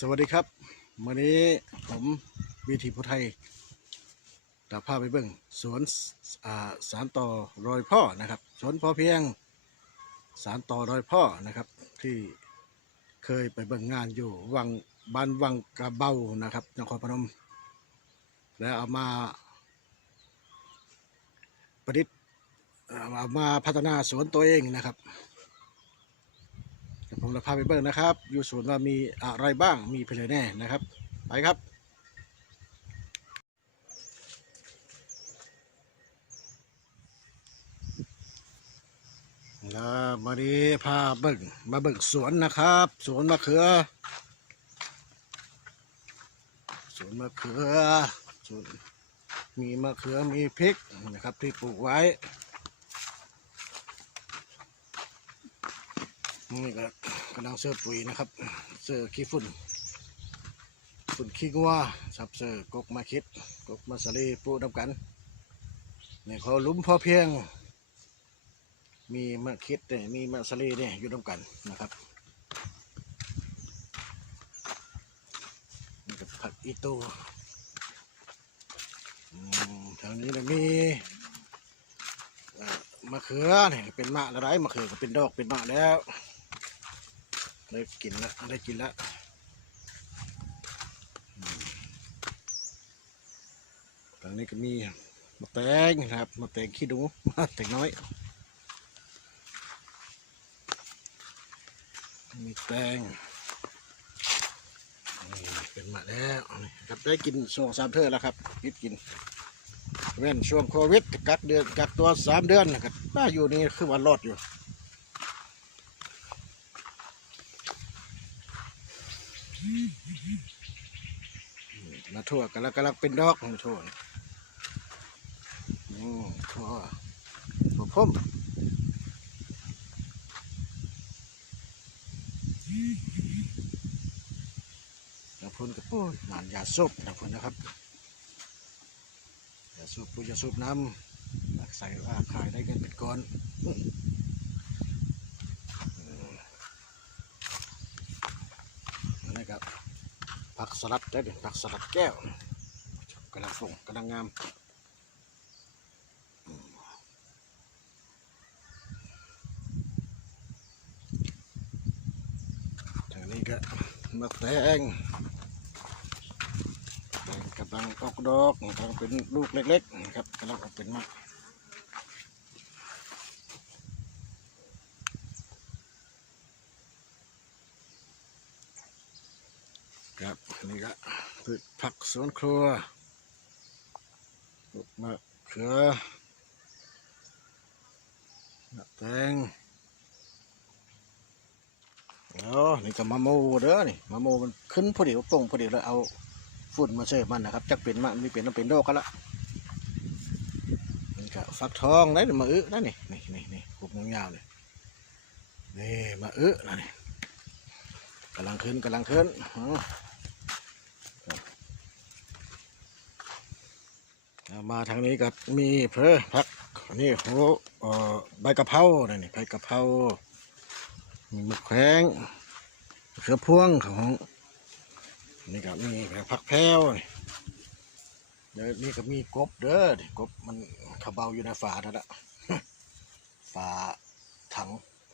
สวัสดีครับวันนี้ผมวีทีพุทไทยจะพาพไปเบิ่งสวนสารต่อรอยพ่อนะครับ สวนพอเพียงสารต่อรอยพ่อนะครับ ที่เคยไปเบิ่งงานอยู่วังบ้านวังกระเบานะครับนครพนม แล้วเอามาประดิษฐ์เอามาพัฒนาสวนตัวเองนะครับ ผมจะพาไปเบิ่งนะครับอยู่สวนว่ามีอะไรบ้างมีไปเพลแน่นะครับ ไปครับแล้วมาดีพาเบิ่งมาเบิ่งสวนนะครับ สวนมะเขือ สวนมะเขือสวนมีมะเขือมีพริกนะครับที่ปลูกไว้ นี่ก็กำลังเสื้อปุ๋ยนะครับ เสื้อขี้ฝุ่น ฝุ่นขี้งัวสับเสื้อกกมาคิด กกมาสลีปลูกนำกันนี่เขาลุ้มพอเพียง มีมะคิดเนี่ยมีมะสลีเนี่ยอยู่นำกันนะครับนี่ก็ผักอีตูอืมทางนี้นะมีมะเขือเนี่ยเป็นมะอะไรมะเขือก็เป็นดอกเป็นมะแล้ว ได้กินล้วได้กินล้วอืมตอนนี้ก็มีมะแตงนะครับมะแตงขี้หนูมะแตงน้อย มีแตงเป็นมาแล้วครับได้กินช่วงสามเทื่อแล้วครับยิบกินเว้นช่วงโควิดกักเดือนกักตัวสามเดือนนะครับน่าอยู่นี่คือวันรอดอยู่ มาทั่วกันแล้วกำลังเป็นดอกมาทั่วนี่ทั่วทั่วพุ่มแล้วพุ่นกับปุ้ยงานยาสูบนะพุ่นนะครับยาสูบปุ้ยยาสูบน้ำใส่ว่าขายได้เงินเป็นก้อนอื้ออันนี้ครับ ผักสลัดได้ดิผักสลัดแก้วกำลังส่งกำลังงามอืมทางนี้ก็มะแตงแตงกำลังออกดอกกำลังเป็นลูกเล็กๆนะครับกำลังออกเป็นมะครับ นี่ก็พืชผักสวนครัวปลูกมะเขือมะแตงอ๋อนี่ก็มะโมเด้อนี่มะโมมันขึ้นพอดีตรงพอดีแล้วเอาฝุ่นมาเสิร์ฟมันนะครับจักเป็นมันไมีเป็นน้ำเป็นโรคกันละนี่ก็ฟักทองได้มาอึนั่นนี่นี่นี่นี่ขุบยาวเลยนี่มาอึนั่นนี่กำลังขึ้นกำลังขึ้นอ๋อ เอา มาทางนี้ก็มีเพอพักนี่โหเอ่อใบกะเพรานี่ใบกะเพรามีมะแขวงเขือพวงของนี่ก็มีผักแพรวนี่เดี๋ยวนี่ก็มีกบเด้อกบมันเขาเบาอยู่ในฝานั่นแหละฝาถัง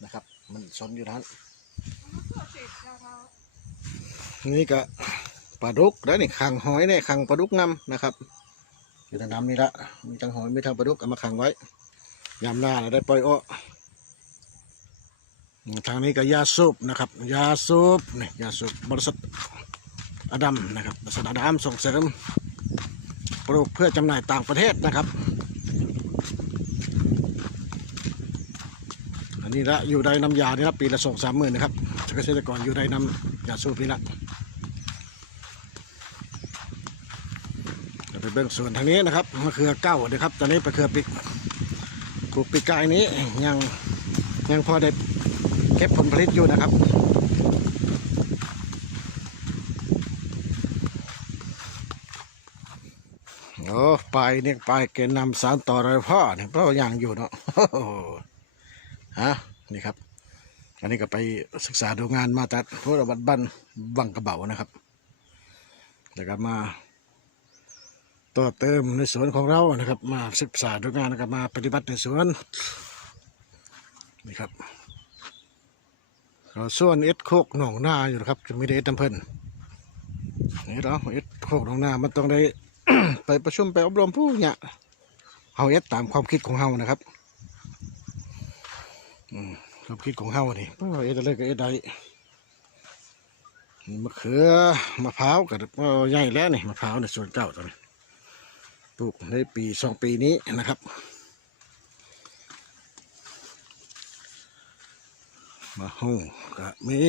นะครับ มันซนอยู่นั้นนี่ก็ปลาดุกแล้วนี่ขังหอยเนี่ยขังปลาดุกงำนะครับ อยู่ในน้ำนี่ละมีทั้งหอยมีทั้งปลาดุกเอามาขังไว้ยามหน้าเราได้ปล่อยอ้อทางนี้ก็ยาสูบนะครับยาสูบนี่ยาสูบบริษัทอดัมนะครับบริษัทอดัมส่งเสริมปลูกเพื่อจำหน่ายต่างประเทศนะครับ อันนี้ละอยู่ได้น้ำยานี่ละปีละสองสามหมื่นนะครับเกษตรกรอยู่ได้น้ำยาสูบนี่ละ เรางส่วนทางนี้นะครับมะเขือเก้าเดี๋ยครับ ตอนนี้มะเขือปิกปลูกปีกไก่นี้ยังยังพอได้เก็บผลผลิตอยู่นะครับโอ้ไปเนี่ยไปเกณฑ์นำสารต่อรอยพ่อเนี่ยเพราะว่ายังอยู่เนาะฮะนี่ครับ อันนี้ก็ไปศึกษาดูงานมาจากพวกบัดบันวังกระเบานะครับ แล้วก็มา ต่อเติมในสวนของเรานะครับ มาศึกษาดูงานนะครับมาปฏิบัติในสวนนี่ครับเราส่วนเอ็ดโคกหนองนาอยู่นะครับจะไม่ได้เอ็ดน้ำเพิ่นนี่เราเอ็ดโคกหนองนามันต้องได้ ไปประชุมไปอบรมผู้เนี่ยเฮาเอ็ดตามความคิดของเฮานะครับความคิดของเฮานี่เออเอ็ดอะไรก็เอ็ดได้มะเขือมะพร้าวกับใหญ่แล้วนี่มะพร้าวในสวนเจ้าตอนนี้ ปลูกในปีสองปีนี้นะครับ มาห้องก็มี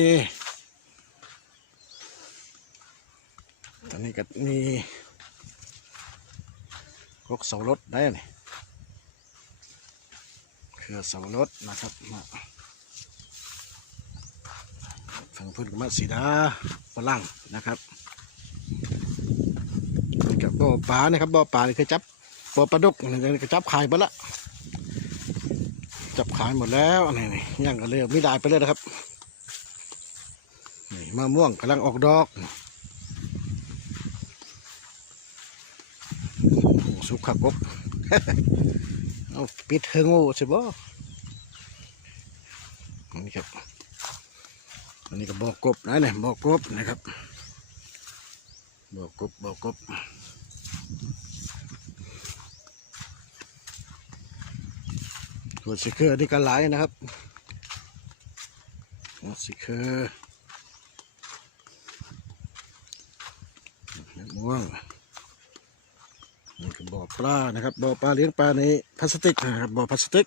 ตอนนี้ก็มีกกเสารถได้นี่เครือเสารถนะครับมาฝั่งพื้นกมาสีดาฝรั่งนะครับ ปลานะครับบ่อปลานี่คือจับบ่อปลาดุกนี่ก็จับขายไปละจับขายหมดแล้วนี่นี่ย่างกันเลยไม่ได้ไปเลยนะครับนี่มะม่วงกำลังออกดอกสุกขักกบเอาปิดเฮงโง่ใช่บ่อันนี้ครับอันนี้ก็บอกกบนะเนี่ยบอกกบนะครับบอกกบบอกกบ ส่วสีเคอร์นี่ก็หลายนะครับสีเคอร์ม่วงนี่คือบ่อปลานะครับบ่อปลาเลี้ยงปลาในพลาสติกนะครับบ่อพลาสติก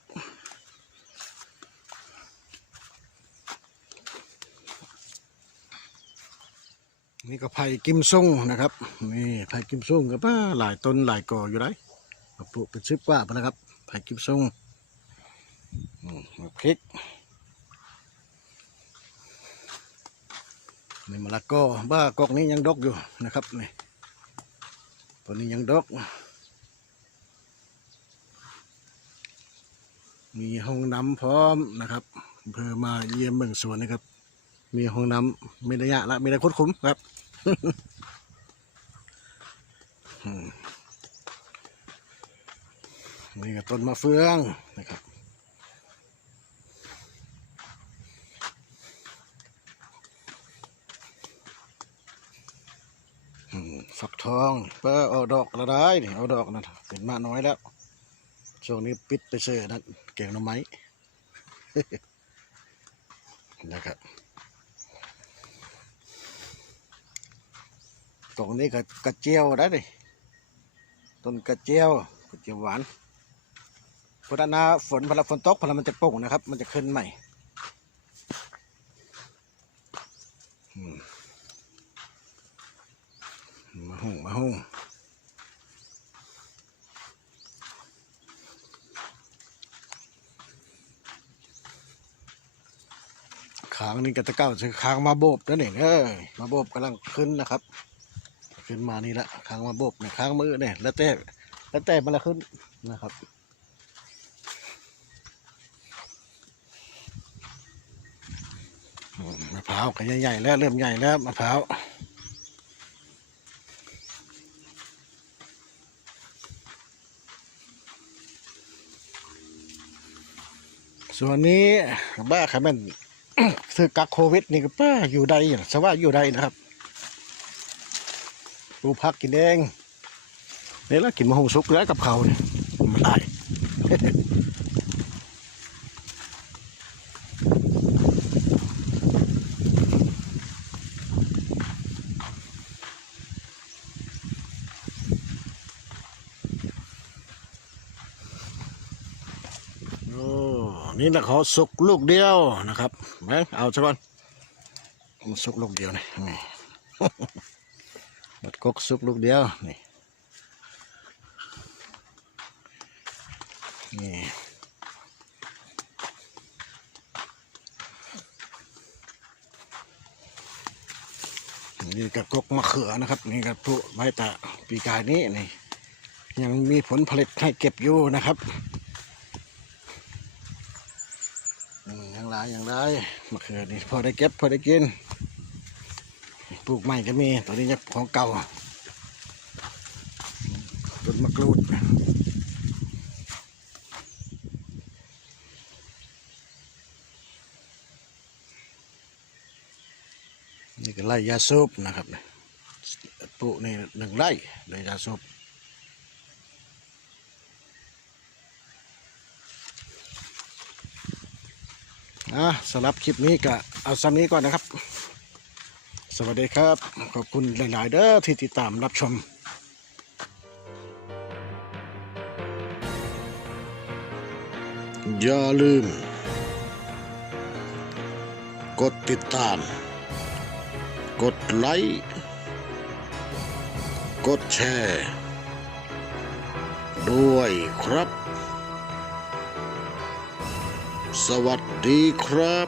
นี่ก็ไผ่กิมซุงนะครับนี่ไผ่กิมซุงก็ป้าหลายต้นหลายกออยู่ไรปลูกเป็นชิบกว่าไปแล้วครับไผ่กิมซุง มาพริกนี่มะละกอบ้ากอกนี้ยังดกอยู่นะครับนี่ตัวนี้ยังดก มีห้องน้ำพร้อมนะครับเพื่อมาเยี่ยมเมืองสวนนะครับ มีห้องน้ำมีระยะละมีระยะคดคุ้มครับนี่ก็ต้นมะเฟืองนะครับ อืมฝัก ทองเปิ้เอาดอกละได้นี่เอดอกนะเป็นมาน้อยแล้วช่วงนี้ปิดไปเสือนั่นเก่งน่อไม้นะครับตรงนี้ก็กระเจียวได้ดิต้นกระเจียวกระเจียวหวานพอดหนาฝนพอละฝนตกพอละมันจะป่งนะครับ มันจะขึ้นใหม่อืม หงมาหงขางนี่กตะเก้าคือขางมาโบบนั่นเองเอ้ยมาโบบกำลังขึ้นนะครับ ขึ้นมานี่ละขางมาโบบเนี่ยขางมือเนี่ยแล้วแต่แล้วแต่มันละขึ้นนะครับมมะพร้าวก็ใหญ่ๆแล้วเริ่มใหญ่แล้วมะพร้าว ส่วนนี้บ้าครับมันคือกักโควิดนี่ก็ป้าอยู่ใดสว่าอยู่ใดนะครับปลูกพักกินเองนี่ละกินมะฮงสุกแล้วกับเขาเนี่ยมันได้ นี่นะเขาสุกลูกเดียวนะครับแม่เอาซะก่อนมันสุกลูกเดียวนี่นี่บัดกกสุกลูกเดียวนี่นี่นี่กับกกมะเขือนะครับ นี่กับผู้ใบตาปีกายนี้นี่ยังมีผลผลิตให้เก็บอยู่นะครับ อย่างไรมะเขือนี่พอได้เก็บพอได้กิน ปลูกใหม่ก็มีตอนนี้ยังของเก่าต้นมะกรูดนี่ก็ไล่ยาสูบนะครับปลูกนี่หนึ่งไร่เลยยาสูบ อะสำหรับคลิปนี้ก็เอาซ้ำนี้ก่อนนะครับ สวัสดีครับ ขอบคุณหลาย ๆ เด้อที่ติดตามรับชมอย่าลืม กดติดตาม กดไลค์ กดแชร์ ด้วยครับ สวัสดีครับ